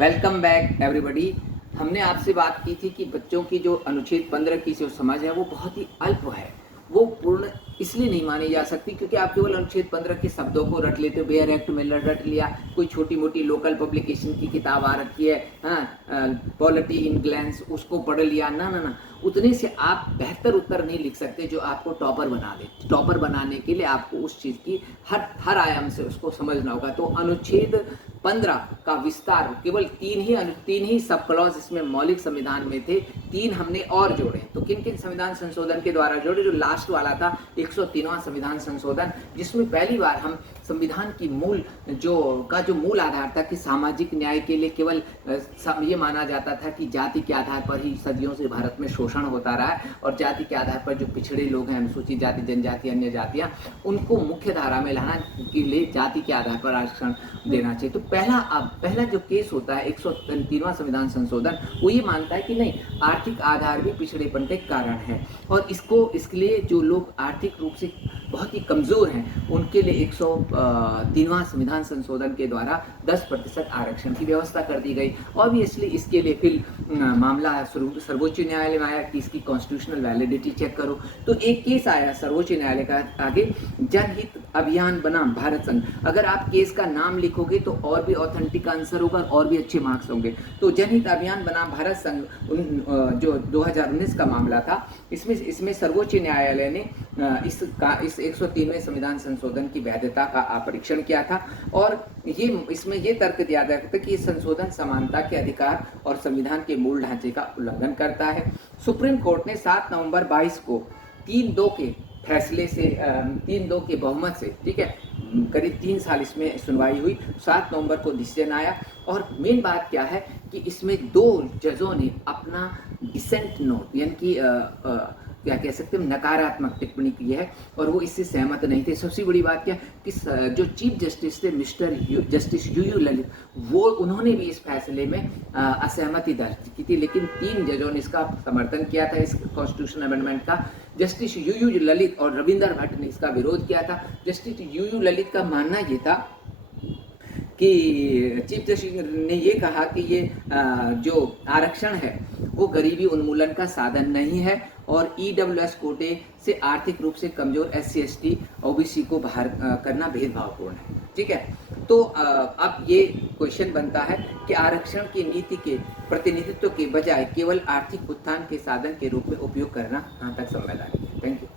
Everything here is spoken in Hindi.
Welcome back everybody. हमने आपसे बात की थी कि बच्चों की जो अनुच्छेद 15 की जो समझ है वो बहुत ही अल्प है। वो पूर्ण इसलिए नहीं मानी जा सकती क्योंकि आप केवल अनुच्छेद 15 के शब्दों को रट लेते हो। बेयर एक्ट में रट लिया, कोई छोटी मोटी लोकल पब्लिकेशन की किताब आ रखी है, पॉलिटी इन ग्लैंस, उसको पढ़ लिया। ना ना ना, उतने से आप बेहतर उत्तर नहीं लिख सकते जो आपको टॉपर बना दे। टॉपर बनाने के लिए आपको उस चीज़ की हर आयाम से उसको समझना होगा। तो अनुच्छेद 15 का विस्तार केवल तीन ही सब क्लॉज इसमें मौलिक संविधान में थे, 3 हमने और जोड़े। तो किन किन संविधान संशोधन के द्वारा जोड़े? जो लास्ट वाला था 103वां संविधान संशोधन, जिसमें पहली बार हम संविधान की जो मूल आधार था कि सामाजिक न्याय के लिए केवल ये माना जाता था कि जाति के आधार पर ही सदियों से भारत में शोषण होता रहा है और जाति के आधार पर जो पिछड़े लोग हैं, अनुसूचित जाति, जनजाति, अन्य जातियां, उनको मुख्य धारा में लाना के लिए जाति के आधार पर आरक्षण देना चाहिए। तो पहला जो केस होता है 103वां संविधान संशोधन, वो ये मानता है कि नहीं, आर्थिक आधार भी पिछड़ेपन का कारण है और इसके लिए जो लोग आर्थिक रूप से बहुत ही कमजोर हैं उनके लिए 103वां संविधान संशोधन के द्वारा 10% आरक्षण की व्यवस्था कर दी गई। ऑब्वियसली इसके लिए फिर मामला सर्वोच्च न्यायालय में आया कि इसकी कॉन्स्टिट्यूशनल वैलिडिटी चेक करो। तो एक केस आया सर्वोच्च न्यायालय का आगे, जनहित अभियान बनाम भारत संघ। अगर आप केस का नाम लिखोगे तो और भी ऑथेंटिक आंसर होगा और भी अच्छे मार्क्स होंगे। तो जनहित अभियान बनाम भारत संघ जो 2019 का मामला था, इसमें सर्वोच्च न्यायालय ने इस 103वें संविधान संशोधन की वैधता का परीक्षण किया था और इसमें ये तर्क दिया गया था कि ये संशोधन समानता के अधिकार और संविधान के मूल ढांचे का उल्लंघन करता है। सुप्रीम कोर्ट ने 7 नवंबर 22 को 3-2 के फैसले से 3-2 के बहुमत से, ठीक है, करीब 3 साल इसमें सुनवाई हुई। 7 नवंबर को डिसीजन आया और मेन बात क्या है कि इसमें 2 जजों ने अपना डिसेंट नोट, यानी कि क्या कह सकते हैं, नकारात्मक टिप्पणी की है और वो इससे सहमत नहीं थे। सबसे बड़ी बात क्या कि जो चीफ जस्टिस थे मिस्टर जस्टिस यूयू ललित, वो उन्होंने भी इस फैसले में असहमति दर्ज की थी, लेकिन 3 जजों ने इसका समर्थन किया था, इस कॉन्स्टिट्यूशन अमेंडमेंट का। जस्टिस यूयू ललित और रविंदर भट्ट ने इसका विरोध किया था। जस्टिस यूयू ललित का मानना ये था कि चीफ जस्टिस ने ये कहा कि ये जो आरक्षण है वो गरीबी उन्मूलन का साधन नहीं है और ईडब्ल्यूएस कोटे से आर्थिक रूप से कमजोर SC ST OBC को बाहर करना भेदभावपूर्ण है। ठीक है, तो अब ये क्वेश्चन बनता है कि आरक्षण की नीति के प्रतिनिधित्व के बजाय केवल आर्थिक उत्थान के साधन के रूप में उपयोग करना कहाँ तक संवैधानिक है। Thank you.